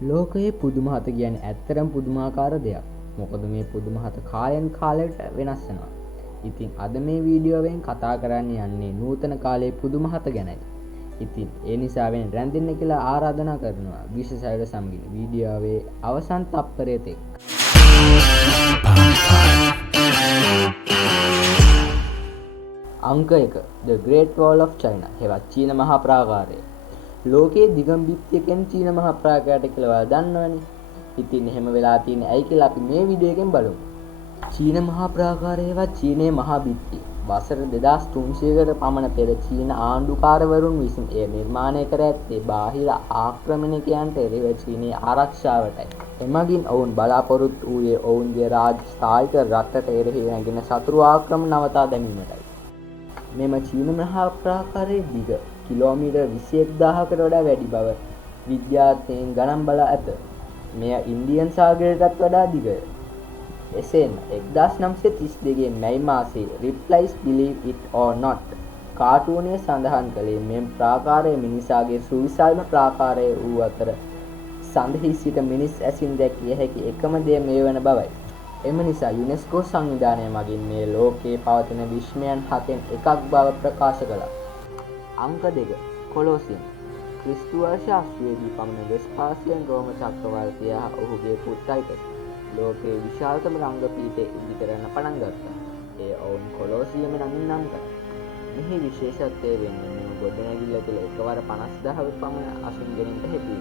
ලෝකයේ පුදුමහත කියන්නේ ඇත්තරම් පුදුමාකාර දෙයක්. මොකද මේ පුදුමහත කාලෙන් කාලයට වෙනස් වෙනවා. ඉතින් අද මේ වීඩියෝවෙන් කතා කරන්න යන්නේ නූතන කාලයේ පුදුමහත ගැනයි. ඉතින් ඒ නිසා වෙන රැඳෙන්න කියලා ආරාධනා කරනවා විශේෂයට සමගින් වීඩියෝවේ අවසන් තප්පරය තෙක්. අංක 1 The Great Wall of China හෙවත් චීන මහා ප්‍රාකාරය. ලෝකයේ දිගම් බිත්තියකින් චීන මහා ප්‍රාකාරයට කියලා ඔයාලා දන්නවනේ. ඉතින් එහෙම වෙලා තියෙන්නේ ඇයි කියලා අපි මේ වීඩියෝ එකෙන් බලමු. චීන මහා ප්‍රාකාරය හෙවත් චීනයේ මහා බිත්තිය. වසර 2300කට පමණ පෙර චීන ආණ්ඩුකාරවරුන් විසින් එය නිර්මාණය කර ඇත්තේ බාහිර ආක්‍රමණිකයන්ට එරෙහිව චීනයේ ආරක්ෂාවටයි. එමගින් ඔවුන් බලාපොරොත්තු වූයේ ඔවුන්ගේ රාජ්‍යස්ථායික රටට එරෙහි නැගෙන සතුරු ආක්‍රමණ නවතා දැමීමටයි. මෙම චීන මහා ප්‍රාකාරයේ දිග කිලෝමීටර් 21000කට වඩා වැඩි බව විද්‍යාඥයින් ගණන් බලා ඇත. මෙය ඉන්දියන් සාගරයටත් වඩා දිගය. එසේම 1932 මැයි මාසයේ Replies Believe It or Not කාටුනේ සඳහන් කළේ මෙම ප්‍රාකාරය මිනිසාගේ සුවිශාලම ප්‍රාකාරය වූ අතර සඳහි සිට මිනිස් ඇසින් දැකිය හැකි එකම දෙය මේ වන බවයි. එම නිසා යුනෙස්කෝ සංවිධානය මගින් මේ ලෝකයේ පවතින විශ්මයන් 7න් එකක් බව ප්‍රකාශ කළා. අංක 2 කොලොසියම් ක්‍රිස්තු වර්ෂ 80 දී පමණ වෙස්පාසියන් රෝම චක්‍රවර්තිය හා ඔහුගේ පුත්‍රයිටස් ලෝකයේ විශාලතම රංග පීඨය ඉදි කරන්න පටන් ගත්තා. ඒ ඔවුන් කොලොසියම නමින් නම් කළා. මෙහි විශේෂත්වය වෙන්නේ මෙම ගොඩනැගිල්ල තුළ එකවර 50000 පමණ අසුන් ගෙනින්ට හැකියි.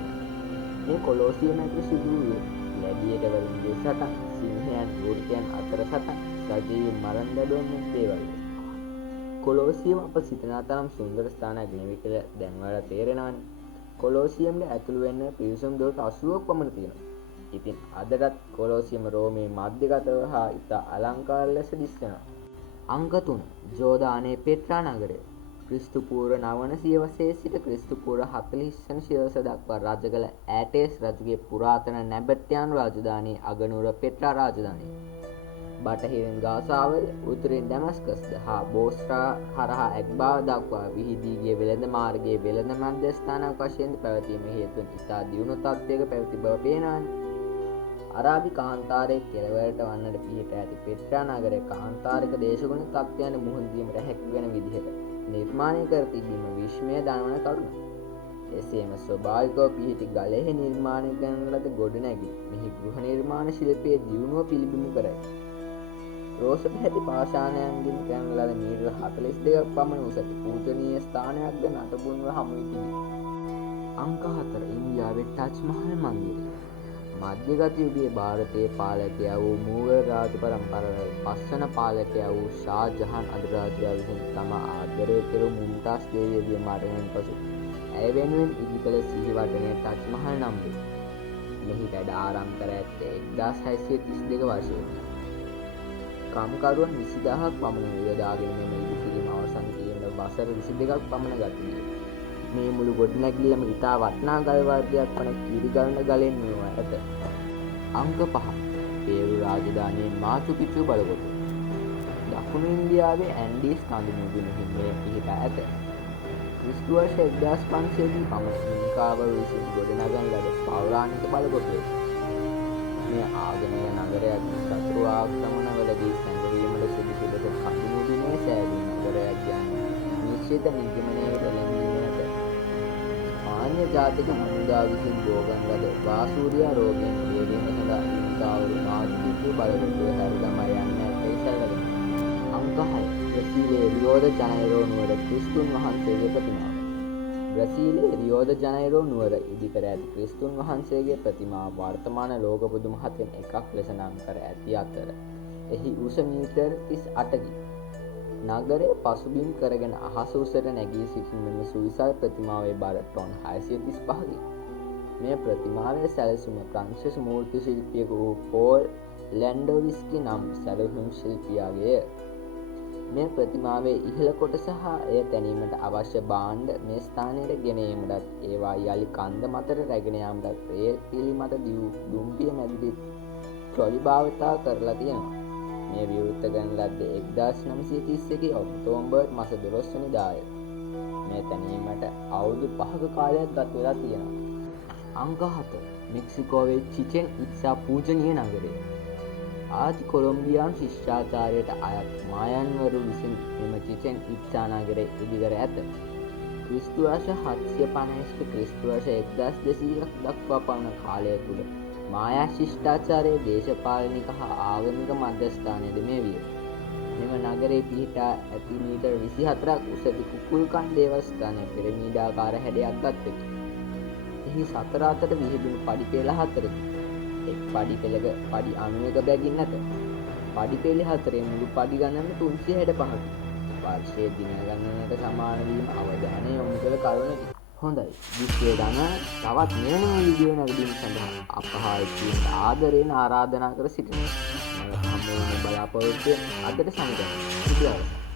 මේ කොලොසියම ඇතුළු සිදුවුවේ ලැබියට වලින්ගේ සටන්, සිංහයන් වෘත්තයන් අතර සටන්, සජීවී මරණ දඩුවම් දේවල්. කොලොසියම් අප සිතන තරම් සුන්දර ස්ථානයක් නෙවෙයි කියලා දැන් ඔයාලා තේරෙනවනේ. කොලොසියම්ට ඇතුළු වෙන්න පිවිසුම් දොරටු 80ක් පමණ තියෙනවා. ඉතින් අදටත් කොලොසියම් රෝමයේ මධ්‍යගතව හා ඉතා අලංකාර ලෙස දිස්වෙනවා. අංක 3 ජෝදානයේ පෙට්‍රා නගරය. ක්‍රිස්තු පූර්ව 900 වසරේ සිට ක්‍රිස්තු පූර්ව 40 වන සියවස දක්වා රජ කළ ඇටේස් රජුගේ පුරාතන නැබැට්ටියානු රාජධානියේ අගනුවර පෙට්‍රා රාජධානිය. බටහිරින් ගාසාවල, උතුරින් ඩැමස්කස් හා බෝස්රා හරහා ඇක්බාව දක්වා විහිදී ගිය වෙළඳ මාර්ගයේ වෙළඳ මධ්‍යස්ථානයක් වශයෙන් පැවතීම හේතුවෙන් ඉතා දියුණු තත්ත්වයක පැවති බව පේනවානේ. අරාබි කාන්තාරයේ කෙළවරට වන්නට පිහිට ඇති පෙට්‍රා නගරය කාන්තාරික දේශගුණ තත්ත්වයන් මුහුණ දීමට හැකි වෙන විදිහට නිර්මාණය කර තිබීම විශ්මය දනවන කරුණ. එසේම ස්වභාවිකව පිහිටි ගලෙහි නිර්මාණය කරන ලද ගොඩනැගිලි මෙහි ගෘහ නිර්මාණ ශිල්පයේ දියුණුව පිළිබිඹු කරයි. රෝස පැහැති පාෂාණයන්ගෙන් කරන ලද මීටර 42ක් පමණ උස පූජනීය ස්ථානයක්ද නටබුන්ව හමු වී තිබේ. අංක 4 ඉන්දියාවේ ටච් මහල් මන්දිරය. මධ්‍යගත යුගයේ ಭಾರತයේ පාලකයා වූ මූගල් රාජ පරම්පරාවේ පස්වන පාලකයා වූ ෂා ජහාන් අධිරාජයා විසින් තම ආදරය කෙරු මුම්තාස් දේවියගේ මරණයෙන් පසු ඇය වෙනුවෙන් ඉදි කළ සිහිවටනය ටච් මහල් නම් වේ. මෙහි වැඩ ආරම්භ කර ඇත්තේ 1632 වර්ෂයේදී. කාමකරුවන් 20000ක් පමණ යොදාගෙන මෙම ඉදිකිරීම අවසන් කිරීමට වසර 22ක් පමණ ගත විය. මේ මුළු ගොඩනැගිල්ලම ඉතා වටිනා ගල් වර්ගයක් වන කිරිගල්න ගලෙන් මෙවුවා ඇත. අංක 5 පේරු රාජධානියේ මාචු පිච්චු බලකොටුව. දකුණු ඉන්දියාවේ ඇන්ඩීස් කඳු මුදුන හිමියේ පිහිටා ඇත. ක්‍රිස්තු වර්ෂ 1500 දී පමණ ඉන්කාවරු විසින් ගොඩනගන ලද පෞරාණික බලකොටුවකි. මේ ආගමික නගරයක් සතුරු ආක්‍රමණවලදී සැඟවීමට සුදුසු ලෙස කඳු මුදුනේ සෑදී නගරයක් යන්නේ නිශ්චිත නිගමනයකට ලැබීම ඇත. මාන්‍ය ජාතික හමුදා විසින් ගෝගන් ලද වාසූරියා රෝගයෙන් පිළිදීම සඳහා ඉන්කාවරු මාචු පිච්චු බලකොටුව හැරදමා යන්නේ ඇතැයි සැලකෙනවා. අංක 6 බ්‍රසීලයේ රියෝ ද ජනයිරෝ නුවර ක්‍රිස්තුන් වහන්සේගේ ප්‍රතිමාව. බ්‍රසීලයේ රියෝ ද ජනයිරෝ නුවර ඉදිකර ඇති ක්‍රිස්තුන් වහන්සේගේ ප්‍රතිමාව වර්තමාන ලෝක පුදුම 7න් එකක් ලෙස නම් කර ඇති අතර එහි උස මීටර් 38කි. නගරය පසුබිම් කරගෙන අහස උසට නැගී සිටින මෙම සුවිශාල ප්‍රතිමාවේ බර ටොන් 635කි. මේ ප්‍රතිමාවේ සැලසුම ප්‍රංශ මූර්ති ශිල්පියෙකු වූ පෝල් ලැන්ඩෝවිස්කි නම් සැලසුම් ශිල්පියාගේය. මේ ප්‍රතිමාවේ ඉහළ කොටස හා එය තැනීමට අවශ්‍ය භාණ්ඩ මේ ස්ථානයට ගෙන ඒමටත් ඒවා යලි කන්ද මතට රැගෙන යාමටත් රේල් පිළි මත දුම්බිය මැදිරි ට්‍රොලි භාවිතා කරලා තියෙනවා. මේ විවෘත කරන ලද්දේ 1931 ඔක්තෝබර් මාස 12 වෙනිදාය. මේ තැනීමට අවුරුදු 5ක කාලයක් ගත වෙලා තියෙනවා. අංක 7 මෙක්සිකෝවේ චිචෙන් ඉත්සා පූජනීය නගරය. ආදි කොලොම්බියානු ශිෂ්ටාචාරයට අයත් මායන්වරු විසින් මෙම චිචෙන් ඉත්සා නගරය ඉදිකර ඇත. ක්‍රිස්තු වර්ෂ 750 සිට ක්‍රිස්තු වර්ෂ 1200ක් දක්වා පවන කාලය තුළ මායා ශිෂ්ටාචාරයේ දේශපාලනික හා ආගමික මධ්‍යස්ථානයද මේ විය. මෙම නගරයේ පිහිටා ඇති මීටර් 24ක් උස ඇති කුකුල්කන් දේවස්ථානය පිරමීඩාකාර හැඩයක් ගත්කි. එහි සතර අතට විහිදුණු පඩි පෙළ 4කි. එක් පඩි පෙළක පඩි 91 බැගින් නැත. පඩි පෙළ 4 මුළු පඩි ගණන 365කි. වර්ෂයේ දින ගණනට සමාන වීම අවධානය යොමු කළ කරුණකි. හොඳයි. විශ්වයේ දන තවත් මෙවැනි වීඩියෝ නැගීම සඳහා අප හා එක්වීමට ආදරයෙන් ආරාධනා කර සිටිනවා. මම හමුවන බලාපොරොත්තු අදට සමගන්න.